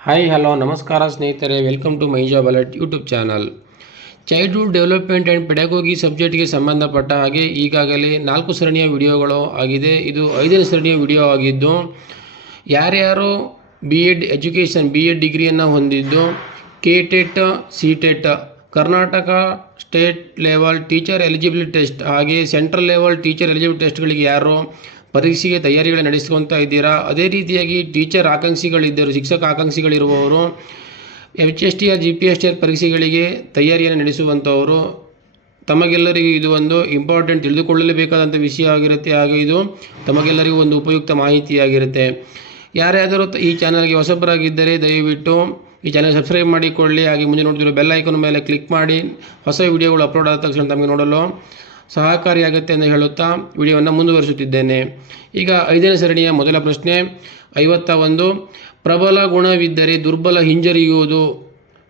Hi hello ನಮಸ್ಕಾರ ಸ್ನೇಹಿತರೆ. Welcome to my job alert YouTube channel childhood development and pedagogy ಸಬ್ಜೆಕ್ಟ್ಗೆ ಸಂಬಂಧಪಟ್ಟ ಹಾಗೆ ಈಗಾಗಲೇ ನಾಲ್ಕು ಸರಣಿಯ ವಿಡಿಯೋಗಳು ಆಗಿದೆ. ಇದು ಐದನೇ ಸರಣಿಯ ವಿಡಿಯೋ ಆಗಿದ್ದು, ಯಾರ್ಯಾರು B Ed education B Ed ಡಿಗ್ರಿಯನ್ನು ಹೊಂದಿದ್ದು K TET C TET Karnataka state level teacher eligibility test ಹಾಗೆ ಸೆಂಟ್ರಲ್ ಲೆವೆಲ್ ಟೀಚರ್ ಎಲಿಜಿಬಿಲಿಟಿ ಟೆಸ್ಟ್ಗಳಿಗೆ ಯಾರು ಪರೀಕ್ಷೆಗೆ ತಯಾರಿಗಳು ನಡೆಸ್ಕೊತಾ ಇದ್ದೀರಾ? ಅದೇ ರೀತಿಯಾಗಿ ಟೀಚರ್ ಆಕಾಂಕ್ಷಿಗಳಿದ್ದರು, ಶಿಕ್ಷಕ ಆಕಾಂಕ್ಷಿಗಳಿರುವವರು H S T R G P S T R ಪರೀಕ್ಷೆಗಳಿಗೆ ತಯಾರಿಯನ್ನು ನಡೆಸುವಂಥವರು. ತಮಗೆಲ್ಲರಿಗೂ ಇದು ಒಂದು ಇಂಪಾರ್ಟೆಂಟ್ ತಿಳಿದುಕೊಳ್ಳಲೇಬೇಕಾದಂಥ ವಿಷಯ ಆಗಿರುತ್ತೆ. ಹಾಗೆ ಇದು ತಮಗೆಲ್ಲರಿಗೂ ಒಂದು ಉಪಯುಕ್ತ ಮಾಹಿತಿಯಾಗಿರುತ್ತೆ. ಯಾರ್ಯಾದರೂ ಈ ಚಾನಲ್ಗೆ ಹೊಸಬರಾಗಿದ್ದರೆ ದಯವಿಟ್ಟು ಈ ಚಾನಲ್ ಸಬ್ಸ್ಕ್ರೈಬ್ ಮಾಡಿಕೊಳ್ಳಿ. ಹಾಗೆ ಮುಂದೆ ನೋಡ್ತಿರೋ ಬೆಲ್ ಐಕನ್ ಮೇಲೆ ಕ್ಲಿಕ್ ಮಾಡಿ. ಹೊಸ ವಿಡಿಯೋಗಳು ಅಪ್ಲೋಡ್ ಆದ ತಕ್ಷಣ ತಮಗೆ ನೋಡಲು ಸಹಕಾರಿಯಾಗುತ್ತೆ ಎಂದು ಹೇಳುತ್ತಾ ವಿಡಿಯೋವನ್ನು ಮುಂದುವರಿಸುತ್ತಿದ್ದೇನೆ. ಈಗ ಐದನೇ ಸರಣಿಯ ಮೊದಲ ಪ್ರಶ್ನೆ, ಐವತ್ತ ಒಂದು, ಪ್ರಬಲ ಗುಣವಿದ್ದರೆ ದುರ್ಬಲ ಹಿಂಜರಿಯುವುದು.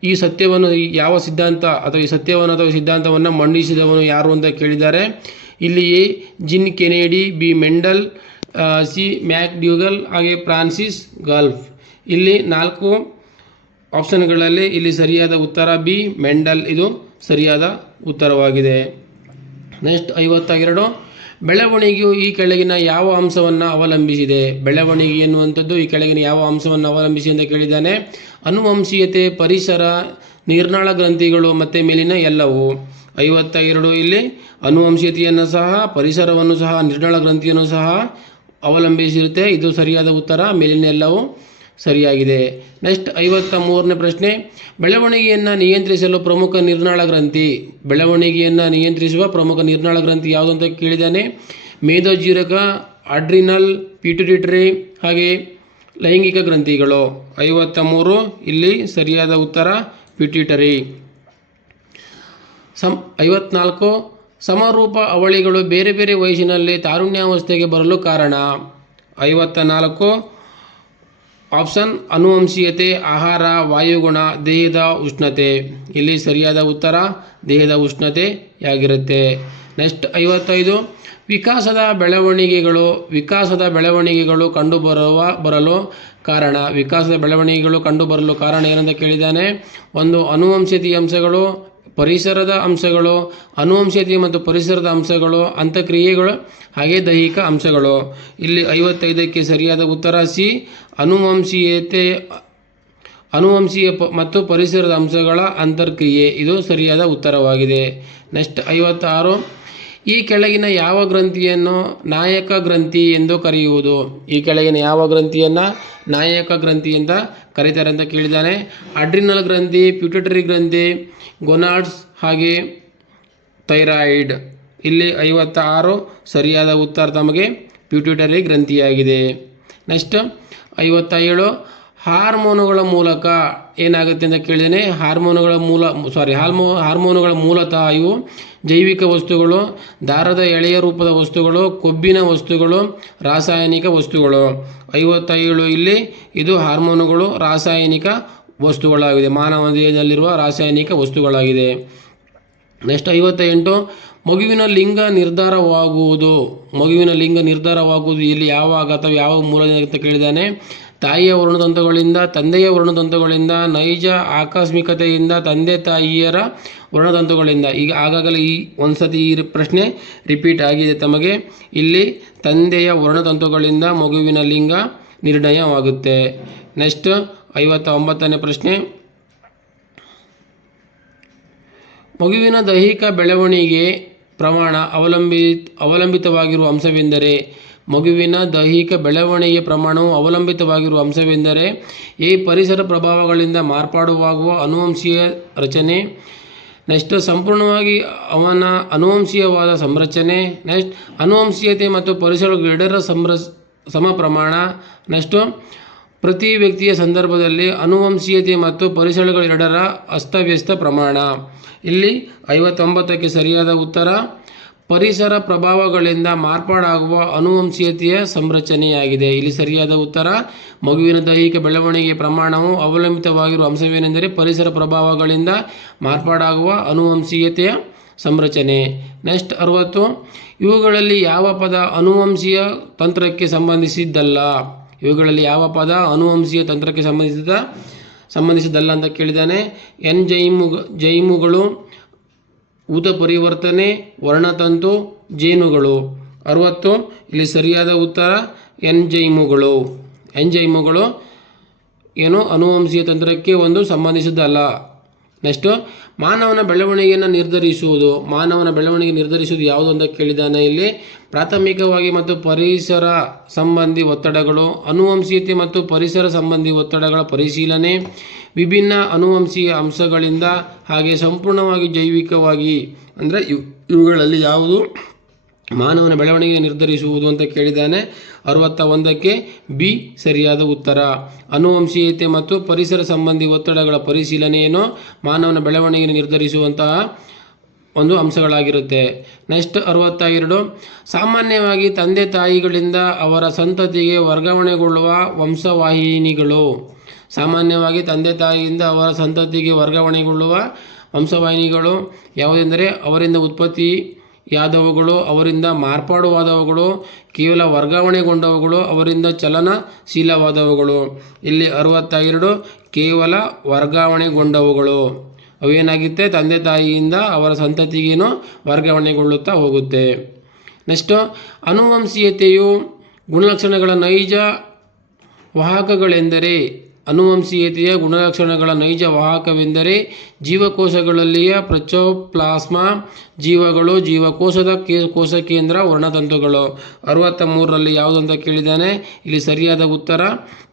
ಈ ಸತ್ಯವನ್ನು ಯಾವ ಸಿದ್ಧಾಂತ ಅಥವಾ ಈ ಸತ್ಯವನ್ನು ಅಥವಾ ಸಿದ್ಧಾಂತವನ್ನು ಮಂಡಿಸಿದವನು ಯಾರು ಅಂತ ಕೇಳಿದ್ದಾರೆ. ಇಲ್ಲಿ ಜಿನ್ Kennedy, B, Mendel C McDougall ಹಾಗೆ ಫ್ರಾನ್ಸಿಸ್ ಗಲ್ಫ್. ಇಲ್ಲಿ ನಾಲ್ಕು ಆಪ್ಷನ್ಗಳಲ್ಲಿ ಇಲ್ಲಿ ಸರಿಯಾದ ಉತ್ತರ ಬಿ, ಮೆಂಡಲ್. ಇದು ಸರಿಯಾದ ಉತ್ತರವಾಗಿದೆ. ನೆಕ್ಸ್ಟ್ ಐವತ್ತ ಎರಡು ಬೆಳವಣಿಗೆಯು ಈ ಕೆಳಗಿನ ಯಾವ ಅಂಶವನ್ನು ಅವಲಂಬಿಸಿದೆ? ಬೆಳವಣಿಗೆ ಎನ್ನುವಂಥದ್ದು ಈ ಕೆಳಗಿನ ಯಾವ ಅಂಶವನ್ನು ಅವಲಂಬಿಸಿ ಅಂತ ಕೇಳಿದ್ದಾನೆ. ಅನುವಂಶೀಯತೆ, ಪರಿಸರ, ನಿರ್ನಾಳ ಗ್ರಂಥಿಗಳು ಮತ್ತು ಮೇಲಿನ ಎಲ್ಲವು. ಐವತ್ತ ಎರಡು ಇಲ್ಲಿ, ಅನುವಂಶೀಯತೆಯನ್ನು ಸಹ, ಪರಿಸರವನ್ನು ಸಹ, ನಿರ್ನಾಳ ಗ್ರಂಥಿಯನ್ನು ಸಹ ಅವಲಂಬಿಸಿರುತ್ತೆ. ಇದು ಸರಿಯಾದ ಉತ್ತರ, ಮೇಲಿನ ಎಲ್ಲವೂ. ಸರಿಯಾಗಿದೆ. ನೆಕ್ಸ್ಟ್ ಐವತ್ತ ಮೂರನೇ ಪ್ರಶ್ನೆ, ಬೆಳವಣಿಗೆಯನ್ನು ನಿಯಂತ್ರಿಸಲು ಪ್ರಮುಖ ನಿರ್ನಾಳ ಗ್ರಂಥಿ. ಬೆಳವಣಿಗೆಯನ್ನು ನಿಯಂತ್ರಿಸುವ ಪ್ರಮುಖ ನಿರ್ನಾಳ ಗ್ರಂಥಿ ಯಾವುದು ಅಂತ ಕೇಳಿದ್ದಾನೆ. ಮೇಧೋಜೀರಕ ಅಡ್ರಿನಲ್, ಪಿಟುಟಿಟ್ರಿ ಹಾಗೆ ಲೈಂಗಿಕ ಗ್ರಂಥಿಗಳು. ಐವತ್ತ ಮೂರು, ಇಲ್ಲಿ ಸರಿಯಾದ ಉತ್ತರ ಪಿಟ್ಯೂಟರಿ ಸಮ್ ಐವತ್ನಾಲ್ಕು, ಸಮರೂಪ ಅವಳಿಗಳು ಬೇರೆ ಬೇರೆ ವಯಸ್ಸಿನಲ್ಲಿ ತಾರುಣ್ಯಾವಸ್ಥೆಗೆ ಬರಲು ಕಾರಣ. ಐವತ್ತ ನಾಲ್ಕು ಆಪ್ಷನ್, ಅನುವಂಶೀಯತೆ, ಆಹಾರ, ವಾಯುಗುಣ, ದೇಹದ ಉಷ್ಣತೆ. ಇಲ್ಲಿ ಸರಿಯಾದ ಉತ್ತರ, ದೇಹದ ಉಷ್ಣತೆಯಾಗಿರುತ್ತೆ. ನೆಕ್ಸ್ಟ್, ಐವತ್ತೈದು. ವಿಕಾಸದ ಬೆಳವಣಿಗೆಗಳು ವಿಕಾಸದ ಬೆಳವಣಿಗೆಗಳು ಕಂಡುಬರುವ, ಬರಲು ಕಾರಣ. ವಿಕಾಸದ ಬೆಳವಣಿಗೆಗಳು ಕಂಡುಬರಲು ಕಾರಣ ಏನಂತ ಕೇಳಿದ್ದಾನೆ? ಒಂದು, ಅನುವಂಶೀಯತೆಯ ಅಂಶಗಳು, ಪರಿಸರದ ಅಂಶಗಳು ಅನುವಂಶೀಯತೆ ಮತ್ತು ಪರಿಸರದ ಅಂಶಗಳು, ಅಂತಕ್ರಿಯೆಗಳು, ಹಾಗೆ ದೈಹಿಕ ಅಂಶಗಳು. ಇಲ್ಲಿ ಐವತ್ತೈದಕ್ಕೆ ಸರಿಯಾದ ಉತ್ತರ ಸಿ ಅನುವಂಶೀಯತೆ ಅನುವಂಶೀಯ ಪ ಮತ್ತು ಪರಿಸರದ ಅಂಶಗಳ ಅಂತರ್ಕ್ರಿಯೆ. ಇದು ಸರಿಯಾದ ಉತ್ತರವಾಗಿದೆ. ನೆಕ್ಸ್ಟ್ ಐವತ್ತಾರು. ಈ ಕೆಳಗಿನ ಯಾವ ಗ್ರಂಥಿಯನ್ನು ನಾಯಕ ಗ್ರಂಥಿ ಎಂದು ಕರೆಯುವುದು? ಈ ಕೆಳಗಿನ ಯಾವ ಗ್ರಂಥಿಯನ್ನು ನಾಯಕ ಗ್ರಂಥಿ ಅಂತ ಕರೀತಾರೆ ಅಂತ ಕೇಳಿದ್ದಾನೆ. ಅಡ್ರಿನಲ್ ಗ್ರಂಥಿ, ಪ್ಯೂಟಟರಿ ಗ್ರಂಥಿ, ಗೊನಾಡ್ಸ್ ಹಾಗೆ ಥೈರಾಯ್ಡ್. ಇಲ್ಲಿ ಐವತ್ತ ಆರು ಸರಿಯಾದ ಉತ್ತರ ತಮಗೆ ಪ್ಯೂಟಿಟರಿ ಗ್ರಂಥಿಯಾಗಿದೆ. ನೆಕ್ಸ್ಟ್ ಐವತ್ತ ಏಳು ಹಾರ್ಮೋನುಗಳ ಮೂಲಕ ಏನಾಗುತ್ತೆ ಅಂತ ಕೇಳಿದ್ದೇನೆ. ಹಾರ್ಮೋನುಗಳ ಮೂಲ ಸಾರಿ ಹಾರ್ಮೋ, ಹಾರ್ಮೋನುಗಳ ಮೂಲತಃ ಇವು ಜೈವಿಕ ವಸ್ತುಗಳು, ದಾರದ ಎಳೆಯ ರೂಪದ ವಸ್ತುಗಳು, ಕೊಬ್ಬಿನ ವಸ್ತುಗಳು, ರಾಸಾಯನಿಕ ವಸ್ತುಗಳು. ಐವತ್ತ ಏಳು ಇಲ್ಲಿ ಇದು ಹಾರ್ಮೋನುಗಳು ರಾಸಾಯನಿಕ ವಸ್ತುಗಳಾಗಿದೆ. ಮಾನವ ದೇಹದಲ್ಲಿರುವ ರಾಸಾಯನಿಕ ವಸ್ತುಗಳಾಗಿದೆ. ನೆಕ್ಸ್ಟ್ ಐವತ್ತ ಎಂಟು ಮಗುವಿನ ಲಿಂಗ ನಿರ್ಧಾರವಾಗುವುದು. ಮಗುವಿನ ಲಿಂಗ ನಿರ್ಧಾರವಾಗುವುದು ಇಲ್ಲಿ ಯಾವಾಗ ಅಥವಾ ಯಾವ ಮೂಲದಿಂದ ಅಂತ ಕೇಳಿದ್ದಾನೆ. ತಾಯಿಯ ವರ್ಣತಂತುಗಳಿಂದ, ತಂದೆಯ ವರ್ಣತಂತುಗಳಿಂದ, ನೈಜ ಆಕಸ್ಮಿಕತೆಯಿಂದ, ತಂದೆ ತಾಯಿಯರ ವರ್ಣತಂತುಗಳಿಂದ. ಈಗ ಆಗಾಗಲೇ ಈ ಒಂದ್ಸತಿ ಈ ಪ್ರಶ್ನೆ ರಿಪೀಟ್ ಆಗಿದೆ ತಮಗೆ. ಇಲ್ಲಿ ತಂದೆಯ ವರ್ಣತಂತುಗಳಿಂದ ಮಗುವಿನ ಲಿಂಗ ನಿರ್ಣಯವಾಗುತ್ತೆ. ನೆಕ್ಸ್ಟ್ ಐವತ್ತ ಒಂಬತ್ತನೇ ಪ್ರಶ್ನೆ. ಮಗುವಿನ ದೈಹಿಕ ಬೆಳವಣಿಗೆ ಪ್ರಮಾಣ ಅವಲಂಬಿ, ಅವಲಂಬಿತವಾಗಿರುವ ಅಂಶವೆಂದರೆ ಮಗುವಿನ ದೈಹಿಕ ಬೆಳವಣಿಗೆಯ ಪ್ರಮಾಣವು ಅವಲಂಬಿತವಾಗಿರುವ ಅಂಶವೆಂದರೆ ಈ ಪರಿಸರ ಪ್ರಭಾವಗಳಿಂದ ಮಾರ್ಪಾಡುವಾಗುವ ಅನುವಂಶೀಯ ರಚನೆ, ನೆಕ್ಸ್ಟ್ ಸಂಪೂರ್ಣವಾಗಿ ಅವನ ಅನುವಂಶೀಯವಾದ ಸಂರಚನೆ, ನೆಕ್ಸ್ಟ್ ಅನುವಂಶೀಯತೆ ಮತ್ತು ಪರಿಸರ ಎರಡರ ಸಂರ ಸಮ ಪ್ರಮಾಣ ನೆಕ್ಸ್ಟು ಪ್ರತಿ ವ್ಯಕ್ತಿಯ ಸಂದರ್ಭದಲ್ಲಿ ಅನುವಂಶೀಯತೆ ಮತ್ತು ಪರಿಸರಗಳೆರಡರ ಅಸ್ತವ್ಯಸ್ತ ಪ್ರಮಾಣ. ಇಲ್ಲಿ ಐವತ್ತೊಂಬತ್ತಕ್ಕೆ ಸರಿಯಾದ ಉತ್ತರ. ಪರಿಸರ ಪ್ರಭಾವಗಳಿಂದ ಮಾರ್ಪಾಡಾಗುವ ಅನುವಂಶೀಯತೆಯ ಸಂರಚನೆಯಾಗಿದೆ. ಇಲ್ಲಿ ಸರಿಯಾದ ಉತ್ತರ. ಮಗುವಿನ ದೈಹಿಕ ಬೆಳವಣಿಗೆಯ ಪ್ರಮಾಣವು ಅವಲಂಬಿತವಾಗಿರುವ ಅಂಶವೇನೆಂದರೆ ಪರಿಸರ ಪ್ರಭಾವಗಳಿಂದ ಮಾರ್ಪಾಡಾಗುವ ಅನುವಂಶೀಯತೆಯ ಸಂರಚನೆ. ನೆಕ್ಸ್ಟ್ ಅರವತ್ತು. ಇವುಗಳಲ್ಲಿ ಯಾವ ಪದ ಅನುವಂಶೀಯ ತಂತ್ರಕ್ಕೆ ಸಂಬಂಧಿಸಿದ್ದಲ್ಲ? ಇವುಗಳಲ್ಲಿ ಯಾವ ಪದ ಅನುವಂಶೀಯ ತಂತ್ರಕ್ಕೆ ಸಂಬಂಧಿಸಿದ ಸಂಬಂಧಿಸಿದ್ದಲ್ಲ ಅಂತ ಕೇಳಿದ್ದಾನೆ ಎನ್ ಜೈಮು, ಜೈಮುಗಳು, ಊತ ಪರಿವರ್ತನೆ, ವರ್ಣತಂತು, ಜೇನುಗಳು. ಅರವತ್ತು, ಇಲ್ಲಿ ಸರಿಯಾದ ಉತ್ತರ ಎನ್ಜೈಮುಗಳು ಎನ್ಜೈಮುಗಳು ಏನು ಅನುವಂಶೀಯ ತಂತ್ರಕ್ಕೆ ಒಂದು ಸಂಬಂಧಿಸಿದ್ದಲ್ಲ. ನೆಕ್ಸ್ಟು ಮಾನವನ ಬೆಳವಣಿಗೆಯನ್ನು ನಿರ್ಧರಿಸುವುದು, ಮಾನವನ ಬೆಳವಣಿಗೆ ನಿರ್ಧರಿಸುವುದು ಯಾವುದು ಅಂತ ಕೇಳಿದಾನೆ ಇಲ್ಲಿ. ಪ್ರಾಥಮಿಕವಾಗಿ ಮತ್ತು ಪರಿಸರ ಸಂಬಂಧಿ ಒತ್ತಡಗಳು, ಅನುವಂಶೀಯತೆ ಮತ್ತು ಪರಿಸರ ಸಂಬಂಧಿ ಒತ್ತಡಗಳ ಪರಿಶೀಲನೆ, ವಿಭಿನ್ನ ಅನುವಂಶೀಯ ಅಂಶಗಳಿಂದ ಹಾಗೆ ಸಂಪೂರ್ಣವಾಗಿ ಜೈವಿಕವಾಗಿ, ಅಂದರೆ ಇವು ಇವುಗಳಲ್ಲಿ ಯಾವುದು? ಮಾನವನ ಬೆಳವಣಿಗೆ ನಿರ್ಧರಿಸುವುದು ಅಂತ ಕೇಳಿದ್ದಾನೆ. ಅರವತ್ತ ಒಂದಕ್ಕೆ ಬಿ ಸರಿಯಾದ ಉತ್ತರ. ಅನುವಂಶೀಯತೆ ಮತ್ತು ಪರಿಸರ ಸಂಬಂಧಿ ಒತ್ತಡಗಳ ಪರಿಶೀಲನೆಯನ್ನು ಮಾನವನ ಬೆಳವಣಿಗೆ ನಿರ್ಧರಿಸುವಂತಹ ಒಂದು ಅಂಶಗಳಾಗಿರುತ್ತೆ. ನೆಕ್ಸ್ಟ್ ಅರವತ್ತ ಎರಡು ಸಾಮಾನ್ಯವಾಗಿ ತಂದೆ ತಾಯಿಗಳಿಂದ ಅವರ ಸಂತತಿಗೆ ವರ್ಗಾವಣೆಗೊಳ್ಳುವ ವಂಶವಾಹಿನಿಗಳು. ಸಾಮಾನ್ಯವಾಗಿ ತಂದೆ ತಾಯಿಯಿಂದ ಅವರ ಸಂತತಿಗೆ ವರ್ಗಾವಣೆಗೊಳ್ಳುವ ವಂಶವಾಹಿನಿಗಳು ಯಾವುದೆಂದರೆ ಅವರಿಂದ ಉತ್ಪತ್ತಿ ಯಾದವುಗಳು ಅವರಿಂದ ಮಾರ್ಪಾಡುವಾದವುಗಳು, ಕೇವಲ ವರ್ಗಾವಣೆಗೊಂಡವುಗಳು, ಅವರಿಂದ ಚಲನಶೀಲವಾದವುಗಳು. ಇಲ್ಲಿ ಅರವತ್ತ ಎರಡು ಕೇವಲ ವರ್ಗಾವಣೆಗೊಂಡವುಗಳು. ಅವೇನಾಗುತ್ತೆ? ತಂದೆ ತಾಯಿಯಿಂದ ಅವರ ಸಂತತಿಗೇನು ವರ್ಗಾವಣೆಗೊಳ್ಳುತ್ತಾ ಹೋಗುತ್ತೆ. ನೆಕ್ಸ್ಟು, ಅನುವಂಶೀಯತೆಯು ಗುಣಲಕ್ಷಣಗಳ ನೈಜ ವಾಹಕಗಳೆಂದರೆ ಅನುವಂಶೀಯತೆಯ ಗುಣಲಕ್ಷಣಗಳ ನೈಜ ವಾಹಕವೆಂದರೆ ಜೀವಕೋಶಗಳಲ್ಲಿಯ ಪ್ರಚೋಪ್ಲಾಸ್ಮಾ ಜೀವಗಳು, ಜೀವಕೋಶದ ಕೇ ಕೋಶ ಕೇಂದ್ರ ವರ್ಣತಂತುಗಳು. ಅರವತ್ತ ಮೂರರಲ್ಲಿ ಯಾವುದಂತ ಕೇಳಿದ್ದಾನೆ? ಇಲ್ಲಿ ಸರಿಯಾದ ಉತ್ತರ,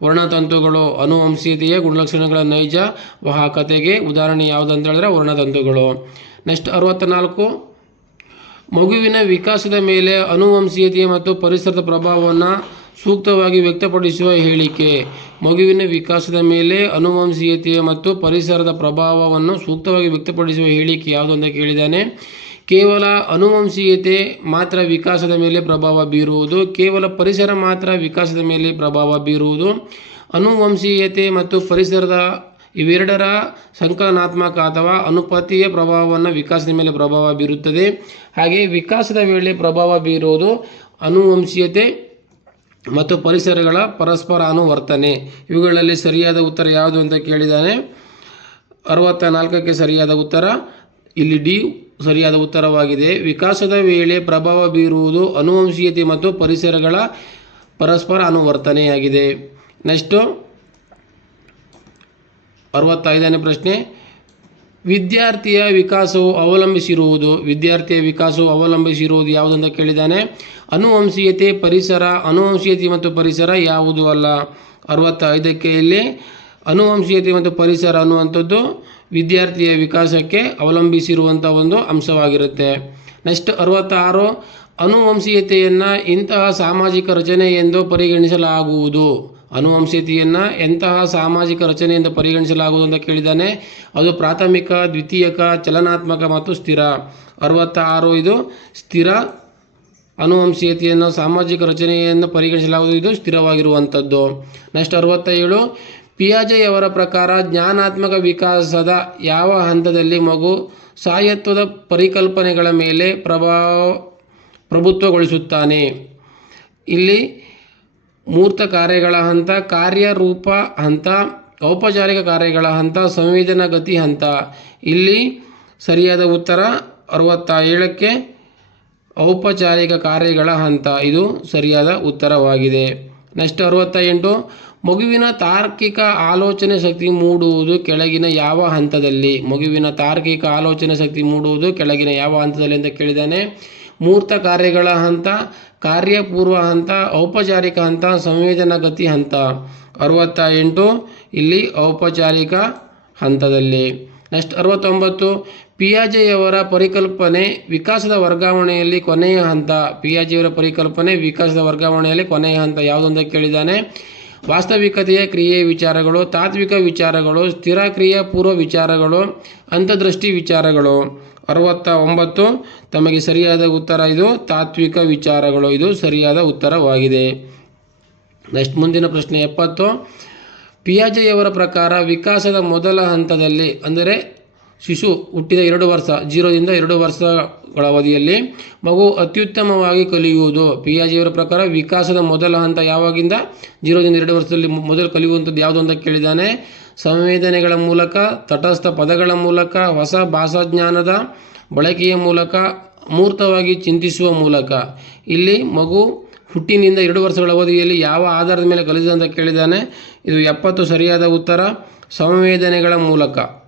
ವರ್ಣತಂತುಗಳು. ಅನುವಂಶೀಯತೆಯ ಗುಣಲಕ್ಷಣಗಳ ನೈಜ ವಾಹಕತೆಗೆ ಉದಾಹರಣೆ ಯಾವುದಂತ ಹೇಳಿದ್ರೆ ವರ್ಣತಂತುಗಳು. ನೆಕ್ಸ್ಟ್ ಅರವತ್ತ ನಾಲ್ಕು ಮಗುವಿನ ವಿಕಾಸದ ಮೇಲೆ ಅನುವಂಶೀಯತೆ ಮತ್ತು ಪರಿಸರದ ಪ್ರಭಾವವನ್ನು ಸೂಕ್ತವಾಗಿ ವ್ಯಕ್ತಪಡಿಸುವ ಹೇಳಿಕೆ. ಮಗುವಿನ ವಿಕಾಸದ ಮೇಲೆ ಅನುವಂಶೀಯತೆಯ ಮತ್ತು ಪರಿಸರದ ಪ್ರಭಾವವನ್ನು ಸೂಕ್ತವಾಗಿ ವ್ಯಕ್ತಪಡಿಸುವ ಹೇಳಿಕೆ ಯಾವುದು ಅಂತ ಕೇಳಿದ್ದಾನೆ. ಕೇವಲ ಅನುವಂಶೀಯತೆ ಮಾತ್ರ ವಿಕಾಸದ ಮೇಲೆ ಪ್ರಭಾವ ಬೀರುವುದು, ಕೇವಲ ಪರಿಸರ ಮಾತ್ರ ವಿಕಾಸದ ಮೇಲೆ ಪ್ರಭಾವ ಬೀರುವುದು, ಅನುವಂಶೀಯತೆ ಮತ್ತು ಪರಿಸರದ ಇವೆರಡರ ಸಂಕಲನಾತ್ಮಕ ಅಥವಾ ಅನುಪತಿಯ ಪ್ರಭಾವವನ್ನು ವಿಕಾಸದ ಮೇಲೆ ಪ್ರಭಾವ ಬೀರುತ್ತದೆ. ಹಾಗೆ ವಿಕಾಸದ ವೇಳೆ ಪ್ರಭಾವ ಬೀರುವುದು ಅನುವಂಶೀಯತೆ ಮತ್ತು ಪರಿಸರಗಳ ಪರಸ್ಪರ ಅನುವರ್ತನೆ. ಇವುಗಳಲ್ಲಿ ಸರಿಯಾದ ಉತ್ತರ ಯಾವುದು ಅಂತ ಕೇಳಿದ್ದಾನೆ ಅರವತ್ತ ನಾಲ್ಕಕ್ಕೆ ಸರಿಯಾದ ಉತ್ತರ. ಇಲ್ಲಿ ಡಿ ಸರಿಯಾದ ಉತ್ತರವಾಗಿದೆ. ವಿಕಾಸದ ವೇಳೆ ಪ್ರಭಾವ ಬೀರುವುದು ಅನುವಂಶೀಯತೆ ಮತ್ತು ಪರಿಸರಗಳ ಪರಸ್ಪರ ಅನುವರ್ತನೆಯಾಗಿದೆ. ನೆಕ್ಸ್ಟು ಅರವತ್ತೈದನೇ ಪ್ರಶ್ನೆ. ವಿದ್ಯಾರ್ಥಿಯ ವಿಕಾಸವು ಅವಲಂಬಿಸಿರುವುದು, ವಿದ್ಯಾರ್ಥಿಯ ವಿಕಾಸವು ಅವಲಂಬಿಸಿರುವುದು ಯಾವುದಂತ ಕೇಳಿದ್ದಾನೆ? ಅನುವಂಶೀಯತೆ ಪರಿಸರ, ಅನುವಂಶೀಯತೆ ಮತ್ತು ಪರಿಸರ ಯಾವುದು ಅಲ್ಲ? ಅರವತ್ತ ಐದಕ್ಕೆ ಇಲ್ಲಿ, ಅನುವಂಶೀಯತೆ ಮತ್ತು ಪರಿಸರ ಅನ್ನುವಂಥದ್ದು ವಿದ್ಯಾರ್ಥಿಯ ವಿಕಾಸಕ್ಕೆ ಅವಲಂಬಿಸಿರುವಂಥ ಒಂದು ಅಂಶವಾಗಿರುತ್ತೆ. ನೆಕ್ಸ್ಟ್ ಅರವತ್ತಾರು, ಅನುವಂಶೀಯತೆಯನ್ನು ಇಂತಹ ಸಾಮಾಜಿಕ ರಚನೆ ಎಂದು ಪರಿಗಣಿಸಲಾಗುವುದು. ಅನುವಂಶೀಯತೆಯನ್ನು ಎಂತಹ ಸಾಮಾಜಿಕ ರಚನೆಯಿಂದ ಪರಿಗಣಿಸಲಾಗುವುದು ಅಂತ ಕೇಳಿದ್ದಾನೆ. ಅದು ಪ್ರಾಥಮಿಕ, ದ್ವಿತೀಯಕ, ಚಲನಾತ್ಮಕ ಮತ್ತು ಸ್ಥಿರ. ಅರವತ್ತ ಆರು ಇದು ಸ್ಥಿರ ಅನುವಂಶೀಯತೆಯನ್ನು ಸಾಮಾಜಿಕ ರಚನೆಯನ್ನು ಪರಿಗಣಿಸಲಾಗುವುದು. ಇದು ಸ್ಥಿರವಾಗಿರುವಂಥದ್ದು ನೆಕ್ಸ್ಟ್ ಅರವತ್ತ ಏಳು ಪಿಯಾಜೆಯವರ ಪ್ರಕಾರ ಜ್ಞಾನಾತ್ಮಕ ವಿಕಾಸದ ಯಾವ ಹಂತದಲ್ಲಿ ಮಗು ಸಾಯತ್ವದ ಪರಿಕಲ್ಪನೆಗಳ ಮೇಲೆ ಪ್ರಭಾವ ಪ್ರಭುತ್ವಗೊಳಿಸುತ್ತಾನೆ? ಇಲ್ಲಿ ಮೂರ್ತ ಕಾರ್ಯಗಳ ಹಂತ, ಕಾರ್ಯರೂಪ ಹಂತ, ಔಪಚಾರಿಕ ಕಾರ್ಯಗಳ ಹಂತ, ಸಂವೇದನಾ ಗತಿ ಹಂತ. ಇಲ್ಲಿ ಸರಿಯಾದ ಉತ್ತರ ಅರವತ್ತ ಏಳಕ್ಕೆ ಔಪಚಾರಿಕ ಕಾರ್ಯಗಳ ಹಂತ. ಇದು ಸರಿಯಾದ ಉತ್ತರವಾಗಿದೆ. ನೆಕ್ಸ್ಟ್ ಅರವತ್ತ ಎಂಟು ಮಗುವಿನ ತಾರ್ಕಿಕ ಆಲೋಚನೆ ಶಕ್ತಿ ಮೂಡುವುದು ಕೆಳಗಿನ ಯಾವ ಹಂತದಲ್ಲಿ? ಮಗುವಿನ ತಾರ್ಕಿಕ ಆಲೋಚನೆ ಶಕ್ತಿ ಮೂಡುವುದು ಕೆಳಗಿನ ಯಾವ ಹಂತದಲ್ಲಿ ಅಂತ ಕೇಳಿದ್ದಾನೆ. ಮೂರ್ತ ಕಾರ್ಯಗಳ ಹಂತ, ಕಾರ್ಯಪೂರ್ವ ಹಂತ, ಔಪಚಾರಿಕ ಹಂತ ಸಂವೇದನಾ ಗತಿ ಹಂತ. ಅರವತ್ತ ಎಂಟು ಇಲ್ಲಿ ಔಪಚಾರಿಕ ಹಂತದಲ್ಲಿ. ನೆಕ್ಸ್ಟ್ ಅರವತ್ತೊಂಬತ್ತು, ಪಿಯಾಜೆಯವರ ಪರಿಕಲ್ಪನೆ ವಿಕಾಸದ ವರ್ಗಾವಣೆಯಲ್ಲಿ ಕೊನೆಯ ಹಂತ. ಪಿಯಾಜೆಯವರ ಪರಿಕಲ್ಪನೆ ವಿಕಾಸದ ವರ್ಗಾವಣೆಯಲ್ಲಿ ಕೊನೆಯ ಹಂತ ಯಾವುದೊಂದು ಕೇಳಿದ್ದಾನೆ? ವಾಸ್ತವಿಕತೆಯ ಕ್ರಿಯೆ ವಿಚಾರಗಳು, ತಾತ್ವಿಕ ವಿಚಾರಗಳು, ಸ್ಥಿರ ಕ್ರಿಯಾ ಪೂರ್ವ ವಿಚಾರಗಳು ಅಂತದೃಷ್ಟಿ ವಿಚಾರಗಳು. ಅರವತ್ತ ಒಂಬತ್ತು ತಮಗೆ ಸರಿಯಾದ ಉತ್ತರ ಇದು. ತಾತ್ವಿಕ ವಿಚಾರಗಳು ಇದು. ಸರಿಯಾದ ಉತ್ತರವಾಗಿದೆ. ನೆಕ್ಸ್ಟ್ ಮುಂದಿನ ಪ್ರಶ್ನೆ ಎಪ್ಪತ್ತು. ಪಿಯಾಜೆಯವರ ಪ್ರಕಾರ ವಿಕಾಸದ ಮೊದಲ ಹಂತದಲ್ಲಿ, ಅಂದರೆ ಶಿಶು ಹುಟ್ಟಿದ ಎರಡು ವರ್ಷ, ಜೀರೋದಿಂದ ಎರಡು ವರ್ಷಗಳ ಅವಧಿಯಲ್ಲಿ ಮಗು ಅತ್ಯುತ್ತಮವಾಗಿ ಕಲಿಯುವುದು. ಪಿಯಾಜಿಯವರ ಪ್ರಕಾರ ವಿಕಾಸದ ಮೊದಲ ಹಂತ ಯಾವಾಗಿಂದ? ಜೀರೋದಿಂದ ಎರಡು ವರ್ಷದಲ್ಲಿ ಮೊದಲು ಕಲಿಯುವಂಥದ್ದು ಯಾವುದು ಅಂತ ಕೇಳಿದ್ದಾನೆ. ಸಂವೇದನೆಗಳ ಮೂಲಕ, ತಟಸ್ಥ ಪದಗಳ ಮೂಲಕ, ಹೊಸ ಭಾಷಾಜ್ಞಾನದ ಬಳಕೆಯ ಮೂಲಕ ಮೂರ್ತವಾಗಿ ಚಿಂತಿಸುವ ಮೂಲಕ. ಇಲ್ಲಿ ಮಗು ಹುಟ್ಟಿನಿಂದ ಎರಡು ವರ್ಷಗಳ ಅವಧಿಯಲ್ಲಿ ಯಾವ ಆಧಾರದ ಮೇಲೆ ಕಲಿಸಿದೆ ಅಂತ ಕೇಳಿದ್ದಾನೆ. ಇದು ಎಪ್ಪತ್ತು ಸರಿಯಾದ ಉತ್ತರ. ಸಂವೇದನೆಗಳ ಮೂಲಕ.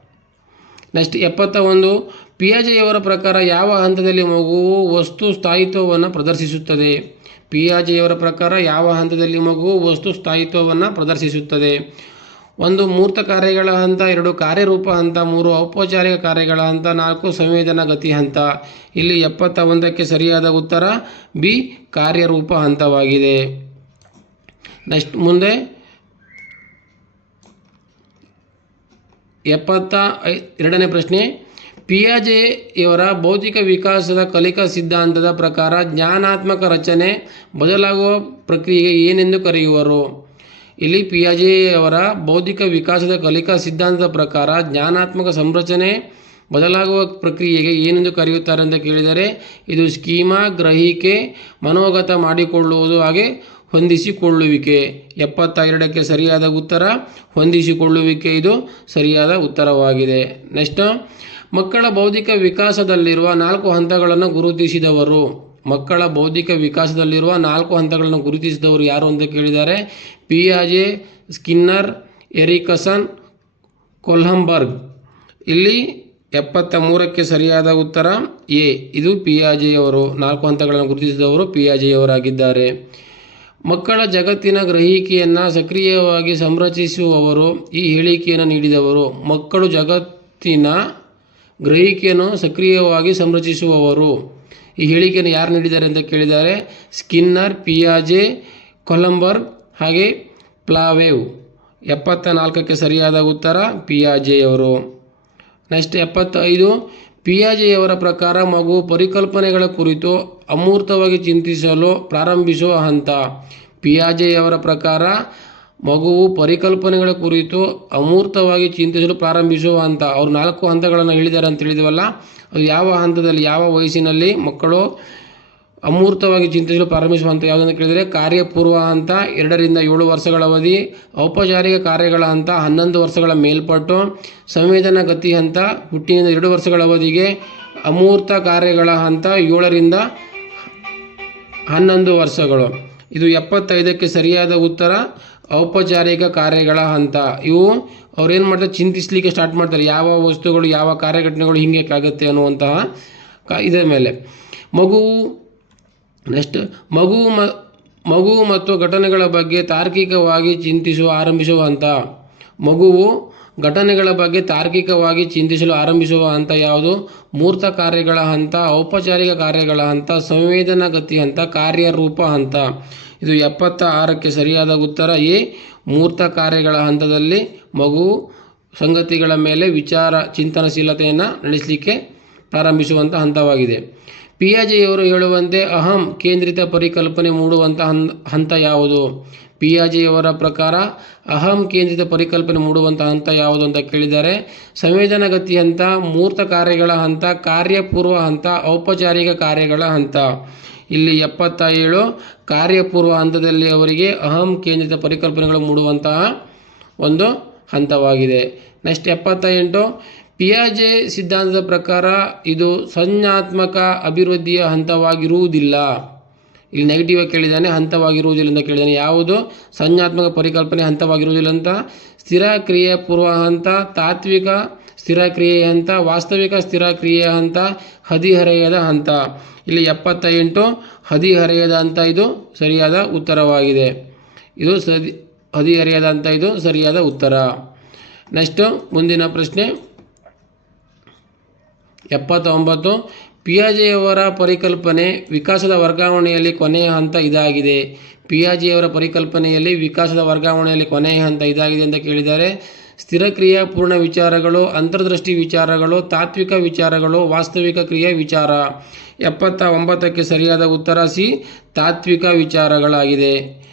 ನೆಕ್ಸ್ಟ್ ಎಪ್ಪತ್ತ ಒಂದು ಪಿಯಾಜೆಯವರ ಪ್ರಕಾರ ಯಾವ ಹಂತದಲ್ಲಿ ಮಗು ವಸ್ತು ಸ್ಥಾಯಿತ್ವವನ್ನು ಪ್ರದರ್ಶಿಸುತ್ತದೆ? ಪಿಯಾಜೆಯವರ ಪ್ರಕಾರ ಯಾವ ಹಂತದಲ್ಲಿ ಮಗುವು ವಸ್ತು ಸ್ಥಾಯಿತ್ವವನ್ನು ಪ್ರದರ್ಶಿಸುತ್ತದೆ? ಒಂದು, ಮೂರ್ತ ಕಾರ್ಯಗಳ ಹಂತ, ಎರಡು, ಕಾರ್ಯರೂಪ ಹಂತ, ಮೂರು, ಔಪಚಾರಿಕ ಕಾರ್ಯಗಳ ಹಂತ, ನಾಲ್ಕು, ಸಂವೇದನಾ ಗತಿ ಹಂತ. ಇಲ್ಲಿ ಎಪ್ಪತ್ತ ಒಂದಕ್ಕೆ ಸರಿಯಾದ ಉತ್ತರ, ಬಿ, ಕಾರ್ಯರೂಪ ಹಂತವಾಗಿದೆ. ನೆಕ್ಸ್ಟ್ ಮುಂದೆ ಎಪ್ಪತ್ತ ಎರಡನೇ ಪ್ರಶ್ನೆ, ಪಿಯಾಜೆಯವರ ಭೌತಿಕ ವಿಕಾಸದ ಕಲಿಕಾ ಸಿದ್ಧಾಂತದ ಪ್ರಕಾರ ಜ್ಞಾನಾತ್ಮಕ ರಚನೆ ಬದಲಾಗುವ ಪ್ರಕ್ರಿಯೆಗೆ ಏನೆಂದು ಕರೆಯುವರು? ಇಲ್ಲಿ ಪಿಯಾಜೆಯವರ ಬೌದ್ಧಿಕ ವಿಕಾಸದ ಕಲಿಕಾ ಸಿದ್ಧಾಂತದ ಪ್ರಕಾರ ಜ್ಞಾನಾತ್ಮಕ ಸಂರಚನೆ ಬದಲಾಗುವ ಪ್ರಕ್ರಿಯೆಗೆ ಏನೆಂದು ಕರೆಯುತ್ತಾರೆ ಅಂತ ಕೇಳಿದರೆ, ಇದು ಸ್ಕೀಮಾ ಗ್ರಹಿಕೆ ಮನೋಗತ ಮಾಡಿಕೊಳ್ಳುವುದು. ಹಾಗೆ ಹೊಂದಿಸಿಕೊಳ್ಳುವಿಕೆ. ಎಪ್ಪತ್ತ ಎರಡಕ್ಕೆ ಸರಿಯಾದ ಉತ್ತರ? ಹೊಂದಿಸಿಕೊಳ್ಳುವಿಕೆ. ಇದು ಸರಿಯಾದ ಉತ್ತರವಾಗಿದೆ. ನೆಕ್ಸ್ಟ್, ಮಕ್ಕಳ ಬೌದ್ಧಿಕ ವಿಕಾಸದಲ್ಲಿರುವ ನಾಲ್ಕು ಹಂತಗಳನ್ನು ಗುರುತಿಸಿದವರು. ಮಕ್ಕಳ ಬೌದ್ಧಿಕ ವಿಕಾಸದಲ್ಲಿರುವ ನಾಲ್ಕು ಹಂತಗಳನ್ನು ಗುರುತಿಸಿದವರು ಯಾರು ಅಂತ ಕೇಳಿದ್ದಾರೆ? ಪಿಯಾಜೆ ಸ್ಕಿನ್ನರ್, ಎರಿಕಸನ್, ಕೊಲ್ಹಂಬರ್ಗ್. ಇಲ್ಲಿ ಎಪ್ಪತ್ತ ಮೂರಕ್ಕೆ ಸರಿಯಾದ ಉತ್ತರ? ಎ. ಇದು ಪಿಯಾಜೆಯವರು ನಾಲ್ಕು ಹಂತಗಳನ್ನು ಗುರುತಿಸಿದವರು ಪಿಯಾಜೆಯವರಾಗಿದ್ದಾರೆ ಮಕ್ಕಳ ಜಗತ್ತಿನ ಗ್ರಹಿಕೆಯನ್ನು ಸಕ್ರಿಯವಾಗಿ ಸಂರಚಿಸುವವರು ಈ ಹೇಳಿಕೆಯನ್ನು ನೀಡಿದವರು. ಮಕ್ಕಳು ಜಗತ್ತಿನ ಗ್ರಹಿಕೆಯನ್ನು ಸಕ್ರಿಯವಾಗಿ ಸಂರಚಿಸುವವರು. ಈ ಹೇಳಿಕೆಯನ್ನು ಯಾರು ನೀಡಿದ್ದಾರೆ ಅಂತ ಕೇಳಿದ್ದಾರೆ ಸ್ಕಿನ್ನರ್, ಪಿಯಾಜೆ, ಕೊಲಂಬರ್ ಹಾಗೆ ಪ್ಲಾವೇವ್. ಎಪ್ಪತ್ತ ನಾಲ್ಕಕ್ಕೆ ಸರಿಯಾದ ಉತ್ತರ, ಪಿಯಾಜೆಯವರು. ನೆಕ್ಸ್ಟ್ ಎಪ್ಪತ್ತೈದು ಪಿಯಾಜೆಯವರ ಪ್ರಕಾರ ಮಗು ಪರಿಕಲ್ಪನೆಗಳ ಕುರಿತು ಅಮೂರ್ತವಾಗಿ ಚಿಂತಿಸಲು ಪ್ರಾರಂಭಿಸುವ ಹಂತ. ಪಿಯಾಜೆಯವರ ಪ್ರಕಾರ ಮಗುವು ಪರಿಕಲ್ಪನೆಗಳ ಕುರಿತು ಅಮೂರ್ತವಾಗಿ ಚಿಂತಿಸಲು ಪ್ರಾರಂಭಿಸುವ ಹಂತ. ಅವರು ನಾಲ್ಕು ಹಂತಗಳನ್ನು ಹೇಳಿದ್ದಾರೆ ಅಂತ ಹೇಳಿದ್ವಲ್ಲ, ಅದು ಯಾವ ಹಂತದಲ್ಲಿ, ಯಾವ ವಯಸ್ಸಿನಲ್ಲಿ ಮಕ್ಕಳು ಅಮೂರ್ತವಾಗಿ ಚಿಂತಿಸಲು ಪ್ರಾರಂಭಿಸುವ ಹಂತ ಯಾವುದಂತ ಕೇಳಿದರೆ ಕಾರ್ಯಪೂರ್ವ ಹಂತ ಎರಡರಿಂದ ಏಳು ವರ್ಷಗಳ ಅವಧಿ, ಔಪಚಾರಿಕ ಕಾರ್ಯಗಳ ಹಂತ ಹನ್ನೊಂದು ವರ್ಷಗಳ ಮೇಲ್ಪಟ್ಟು, ಸಂವೇದನಾ ಗತಿ ಹಂತ ಹುಟ್ಟಿನಿಂದ ಎರಡು ವರ್ಷಗಳ ಅವಧಿಗೆ ಅಮೂರ್ತ ಕಾರ್ಯಗಳ ಹಂತ ಏಳರಿಂದ ಹನ್ನೊಂದು ವರ್ಷಗಳು. ಇದು ಎಪ್ಪತ್ತೈದಕ್ಕೆ ಸರಿಯಾದ ಉತ್ತರ, ಔಪಚಾರಿಕ ಕಾರ್ಯಗಳ ಹಂತ ಇವು ಅವ್ರೇನು ಮಾಡ್ತಾರೆ? ಚಿಂತಿಸಲಿಕ್ಕೆ ಸ್ಟಾರ್ಟ್ ಮಾಡ್ತಾರೆ. ಯಾವ ವಸ್ತುಗಳು, ಯಾವ ಕಾರ್ಯಘಟನೆಗಳು ಹಿಂಗೆ ಆಗುತ್ತೆ ಅನ್ನುವಂತಹ ಕ ಇದರ ಮೇಲೆ. ಮಗುವು ನೆಕ್ಸ್ಟ್ ಮಗು ಮ, ಮಗು ಮತ್ತು ಘಟನೆಗಳ ಬಗ್ಗೆ ತಾರ್ಕಿಕವಾಗಿ ಚಿಂತಿಸುವ ಆರಂಭಿಸುವ ಹಂತ. ಮಗುವು ಘಟನೆಗಳ ಬಗ್ಗೆ ತಾರ್ಕಿಕವಾಗಿ ಚಿಂತಿಸಲು ಆರಂಭಿಸುವ ಹಂತ ಯಾವುದು? ಮೂರ್ತ ಕಾರ್ಯಗಳ ಹಂತ, ಔಪಚಾರಿಕ ಕಾರ್ಯಗಳ ಹಂತ ಸಂವೇದನಾ ಗತಿ ಹಂತ, ಕಾರ್ಯರೂಪ ಹಂತ. ಇದು ಎಪ್ಪತ್ತ ಆರಕ್ಕೆ ಸರಿಯಾದ ಉತ್ತರ. ಎ, ಮೂರ್ತ ಕಾರ್ಯಗಳ ಹಂತದಲ್ಲಿ ಮಗು ಸಂಗತಿಗಳ ಮೇಲೆ ವಿಚಾರ, ಚಿಂತನಶೀಲತೆಯನ್ನು ನಡೆಸಲಿಕ್ಕೆ ಪ್ರಾರಂಭಿಸುವಂಥ ಹಂತವಾಗಿದೆ. ಪಿಯಾಜೆಯವರು ಹೇಳುವಂತೆ ಅಹಂ ಕೇಂದ್ರಿತ ಪರಿಕಲ್ಪನೆ ಮೂಡುವಂಥ ಹಂತ ಯಾವುದು? ಪಿಯಾಜೆಯವರ ಪ್ರಕಾರ ಅಹಂ ಕೇಂದ್ರಿತ ಪರಿಕಲ್ಪನೆ ಮೂಡುವಂಥ ಹಂತ ಯಾವುದು ಅಂತ ಕೇಳಿದ್ದಾರೆ ಸಂವೇದನಾಗತಿ ಹಂತ ಮೂರ್ತ ಕಾರ್ಯಗಳ ಹಂತ, ಕಾರ್ಯಪೂರ್ವ ಹಂತ, ಔಪಚಾರಿಕ ಕಾರ್ಯಗಳ ಹಂತ. ಇಲ್ಲಿ ಎಪ್ಪತ್ತ ಏಳು ಕಾರ್ಯಪೂರ್ವ ಹಂತದಲ್ಲಿ ಅವರಿಗೆ ಅಹಂ ಕೇಂದ್ರಿತ ಪರಿಕಲ್ಪನೆಗಳು ಮೂಡುವಂತಹ ಒಂದು ಹಂತವಾಗಿದೆ. ನೆಕ್ಸ್ಟ್ ಎಪ್ಪತ್ತ ಎಂಟು ಪಿಯಾಜೆ ಸಿದ್ಧಾಂತದ ಪ್ರಕಾರ ಇದು ಸಂಜ್ಞಾತ್ಮಕ ಅಭಿವೃದ್ಧಿಯ ಹಂತವಾಗಿರುವುದಿಲ್ಲ. ಇಲ್ಲಿ ನೆಗೆಟಿವ್ ಆಗಿ ಕೇಳಿದ್ದಾನೆ ಹಂತವಾಗಿರುವುದಿಲ್ಲ ಅಂತ ಕೇಳಿದ್ದಾನೆ ಯಾವುದು? ಸಂಜ್ಞಾತ್ಮಕ ಪರಿಕಲ್ಪನೆ ಹಂತವಾಗಿರುವುದಿಲ್ಲ ಅಂತ. ಸ್ಥಿರ ಕ್ರಿಯೆ ಪೂರ್ವ ಹಂತ ತಾತ್ವಿಕ ಸ್ಥಿರ ಕ್ರಿಯೆಯ ಹಂತ ವಾಸ್ತವಿಕ ಸ್ಥಿರ ಕ್ರಿಯೆಯ ಹಂತ ಹದಿಹರೆಯದ ಹಂತ ಇಲ್ಲಿ ಎಪ್ಪತ್ತ ಎಂಟು ಹದಿಹರೆಯದ ಹಂತ ಇದು ಸರಿಯಾದ ಉತ್ತರವಾಗಿದೆ. ಇದು ಸದಿ, ಹದಿಹರೆಯದ ಹಂತ ಇದು ಸರಿಯಾದ ಉತ್ತರ. ನೆಕ್ಸ್ಟು ಮುಂದಿನ ಪ್ರಶ್ನೆ. ಎಪ್ಪತ್ತೊಂಬತ್ತು, ಪಿಯಾಜೆಯವರ ಪರಿಕಲ್ಪನೆ ವಿಕಾಸದ ವರ್ಗಾವಣೆಯಲ್ಲಿ ಕೊನೆಯ ಹಂತ ಇದಾಗಿದೆ. ಪಿಯಾಜೆಯವರ ಪರಿಕಲ್ಪನೆಯಲ್ಲಿ ವಿಕಾಸದ ವರ್ಗಾವಣೆಯಲ್ಲಿ ಕೊನೆಯ ಹಂತ ಇದಾಗಿದೆ ಅಂತ ಕೇಳಿದ್ದಾರೆ ಸ್ಥಿರ ಕ್ರಿಯಾ ಪೂರ್ಣ ವಿಚಾರಗಳು, ಅಂತರ್ದೃಷ್ಟಿ ವಿಚಾರಗಳು, ತಾತ್ವಿಕ ವಿಚಾರಗಳು, ವಾಸ್ತವಿಕ ಕ್ರಿಯೆ ವಿಚಾರ. ಎಪ್ಪತ್ತ ಒಂಬತ್ತಕ್ಕೆ ಸರಿಯಾದ ಉತ್ತರ ಸಿ, ತಾತ್ವಿಕ ವಿಚಾರಗಳಾಗಿದೆ.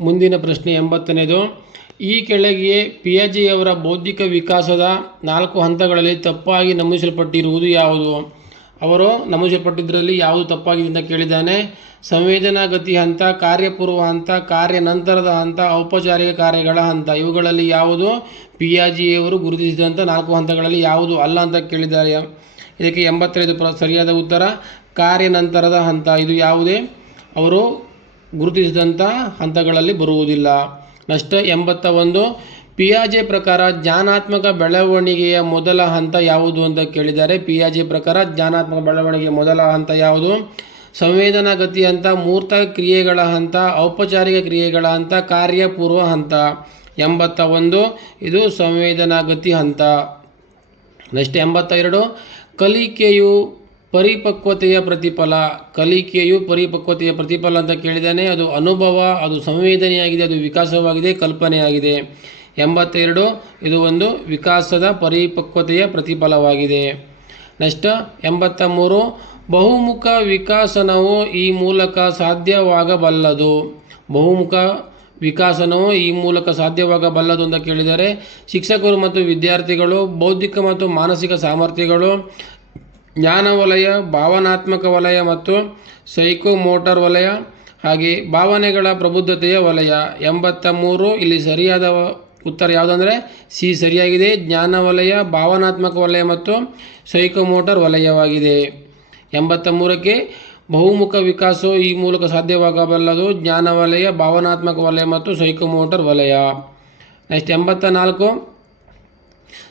ಮುಂದಿನ ಪ್ರಶ್ನೆ ಎಂಬತ್ತನೇದು. ಈ ಕೆಳಗೆ ಪಿಯಾಜೆಯವರ ಬೌದ್ಧಿಕ ವಿಕಾಸದ ನಾಲ್ಕು ಹಂತಗಳಲ್ಲಿ ತಪ್ಪಾಗಿ ನಮೂದಿಸಲ್ಪಟ್ಟಿರುವುದು ಯಾವುದು? ಅವರು ನಮೂದಿಸಲ್ಪಟ್ಟಿದ್ದರಲ್ಲಿ ಯಾವುದು ತಪ್ಪಾಗಿದೆ ಅಂತ ಕೇಳಿದ್ದಾನೆ. ಸಂವೇದನಾ ಗತಿ ಹಂತ, ಕಾರ್ಯಪೂರ್ವ ಹಂತ, ಕಾರ್ಯ ನಂತರದ ಹಂತ, ಔಪಚಾರಿಕ ಕಾರ್ಯಗಳ ಹಂತ. ಇವುಗಳಲ್ಲಿ ಯಾವುದು? ಪಿಯಾಜಿಯವರು ಗುರುತಿಸಿದಂಥ ನಾಲ್ಕು ಹಂತಗಳಲ್ಲಿ ಯಾವುದು ಅಲ್ಲ ಅಂತ ಕೇಳಿದ್ದಾರೆ. ಇದಕ್ಕೆ ಎಂಬತ್ತೈದು ಪ್ರ ಸರಿಯಾದ ಉತ್ತರ, ಕಾರ್ಯ ನಂತರದ ಹಂತ. ಇದು ಯಾವುದೇ? ಅವರು ಗುರುತಿಸಿದಂಥ ಹಂತಗಳಲ್ಲಿ ಬರುವುದಿಲ್ಲ. ನಷ್ಟ ಎಂಬತ್ತ ಒಂದು. ಪಿಯಾಜೆ ಪ್ರಕಾರ ಜ್ಞಾನಾತ್ಮಕ ಬೆಳವಣಿಗೆಯ ಮೊದಲ ಹಂತ ಯಾವುದು ಅಂತ ಕೇಳಿದ್ದಾರೆ ಪಿಯಾಜೆ ಪ್ರಕಾರ ಜ್ಞಾನಾತ್ಮಕ ಬೆಳವಣಿಗೆಯ ಮೊದಲ ಹಂತ ಯಾವುದು? ಸಂವೇದನಾ ಗತಿ ಹಂತ, ಮೂರ್ತ ಕ್ರಿಯೆಗಳ ಹಂತ, ಔಪಚಾರಿಕ ಕ್ರಿಯೆಗಳ ಹಂತ, ಕಾರ್ಯಪೂರ್ವ ಹಂತ ಎಂಬತ್ತ ಒಂದು. ಇದು ಸಂವೇದನಾ ಗತಿ ಹಂತ. ನೆಕ್ಸ್ಟ್ ಎಂಬತ್ತ ಎರಡು. ಕಲಿಕೆಯು ಪರಿಪಕ್ವತೆಯ ಪ್ರತಿಫಲ, ಕಲಿಕೆಯು ಪರಿಪಕ್ವತೆಯ ಪ್ರತಿಫಲ ಅಂತ ಕೇಳಿದ್ದಾನೆ. ಅದು ಅನುಭವ, ಅದು ಸಂವೇದನೆಯಾಗಿದೆ, ಅದು ವಿಕಾಸವಾಗಿದೆ, ಕಲ್ಪನೆಯಾಗಿದೆ. ಎಂಬತ್ತೆರಡು, ಇದು ಒಂದು ವಿಕಾಸದ ಪರಿಪಕ್ವತೆಯ ಪ್ರತಿಫಲವಾಗಿದೆ. ನೆಕ್ಸ್ಟ್ ಎಂಬತ್ತ ಮೂರು ಬಹುಮುಖ ವಿಕಾಸನವು ಈ ಮೂಲಕ ಸಾಧ್ಯವಾಗಬಲ್ಲದು. ಬಹುಮುಖ ವಿಕಾಸನವು ಈ ಮೂಲಕ ಸಾಧ್ಯವಾಗಬಲ್ಲದು ಅಂತ ಕೇಳಿದರೆ ಶಿಕ್ಷಕರು ಮತ್ತು ವಿದ್ಯಾರ್ಥಿಗಳು, ಬೌದ್ಧಿಕ ಮತ್ತು ಮಾನಸಿಕ ಸಾಮರ್ಥ್ಯಗಳು ಜ್ಞಾನ ವಲಯ ಭಾವನಾತ್ಮಕ ವಲಯ ಮತ್ತು ಸೈಕೋಮೋಟರ್ ವಲಯ ಹಾಗೆ ಭಾವನೆಗಳ ಪ್ರಬುದ್ಧತೆಯ ವಲಯ ಎಂಬತ್ತ ಮೂರು. ಇಲ್ಲಿ ಸರಿಯಾದ ಉತ್ತರ ಯಾವುದಂದರೆ ಸಿ ಸರಿಯಾಗಿದೆ. ಜ್ಞಾನ ವಲಯ ಭಾವನಾತ್ಮಕ ವಲಯ ಮತ್ತು ಸೈಕೋಮೋಟರ್ ವಲಯವಾಗಿದೆ. ಎಂಬತ್ತ ಮೂರಕ್ಕೆ ಬಹುಮುಖ ವಿಕಾಸವು ಈ ಮೂಲಕ ಸಾಧ್ಯವಾಗಬಲ್ಲದು. ಜ್ಞಾನ ವಲಯ ಭಾವನಾತ್ಮಕ ವಲಯ ಮತ್ತು ಸೈಕೋಮೋಟರ್ ವಲಯ. ನೆಕ್ಸ್ಟ್ ಎಂಬತ್ತ ನಾಲ್ಕು.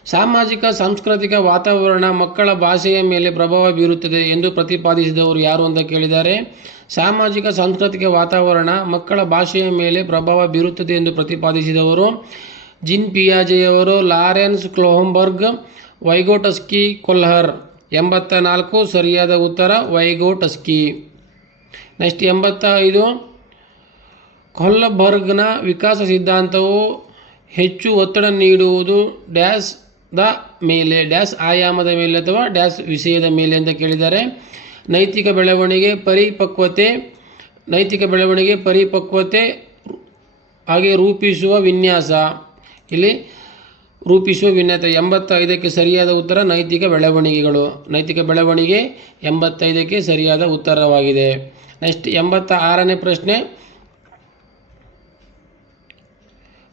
ಸಾಮಾಜಿಕ, ಸಾಂಸ್ಕೃತಿಕ ವಾತಾವರಣ ಮಕ್ಕಳ ಭಾಷೆಯ ಮೇಲೆ ಪ್ರಭಾವ ಬೀರುತ್ತದೆ ಎಂದು ಪ್ರತಿಪಾದಿಸಿದವರು ಯಾರು ಅಂತ ಕೇಳಿದ್ದಾರೆ ಸಾಮಾಜಿಕ, ಸಾಂಸ್ಕೃತಿಕ ವಾತಾವರಣ ಮಕ್ಕಳ ಭಾಷೆಯ ಮೇಲೆ ಪ್ರಭಾವ ಬೀರುತ್ತದೆ ಎಂದು ಪ್ರತಿಪಾದಿಸಿದವರು ಜಿನ್ ಪಿಯಾಜೆಯವರು, ಲಾರೆನ್ಸ್ ಕ್ಲೋಹಂಬರ್ಗ್, ವೈಗೋಟಸ್ಕಿ ಕೊಲ್ಹರ್. ಎಂಬತ್ತ ನಾಲ್ಕು ಸರಿಯಾದ ಉತ್ತರ, ವೈಗೋಟಸ್ಕಿ. ನೆಕ್ಸ್ಟ್ ಎಂಬತ್ತ ಐದು ಕೊಲ್ಲಬರ್ಗ್ನ ವಿಕಾಸ ಸಿದ್ಧಾಂತವು ಹೆಚ್ಚು ಒತ್ತಡ ನೀಡುವುದು ಡ್ಯಾಸ್ ದ ಮೇಲೆ ಡ್ಯಾಸ್ ಆಯಾಮದ ಮೇಲೆ ಅಥವಾ ಡ್ಯಾಸ್ ವಿಷಯದ ಮೇಲೆ ಅಂತ ಕೇಳಿದ್ದಾರೆ. ನೈತಿಕ ಬೆಳವಣಿಗೆ, ಪರಿಪಕ್ವತೆ, ನೈತಿಕ ಬೆಳವಣಿಗೆ, ಪರಿಪಕ್ವತೆ ಹಾಗೆ ರೂಪಿಸುವ ವಿನ್ಯಾಸ. ಇಲ್ಲಿ ರೂಪಿಸುವ ವಿನ್ಯಾಸ ಎಂಬತ್ತೈದಕ್ಕೆ ಸರಿಯಾದ ಉತ್ತರ ನೈತಿಕ ಬೆಳವಣಿಗೆಗಳು. ನೈತಿಕ ಬೆಳವಣಿಗೆ ಎಂಬತ್ತೈದಕ್ಕೆ ಸರಿಯಾದ ಉತ್ತರವಾಗಿದೆ. ನೆಕ್ಸ್ಟ್ ಎಂಬತ್ತ ಆರನೇ ಪ್ರಶ್ನೆ.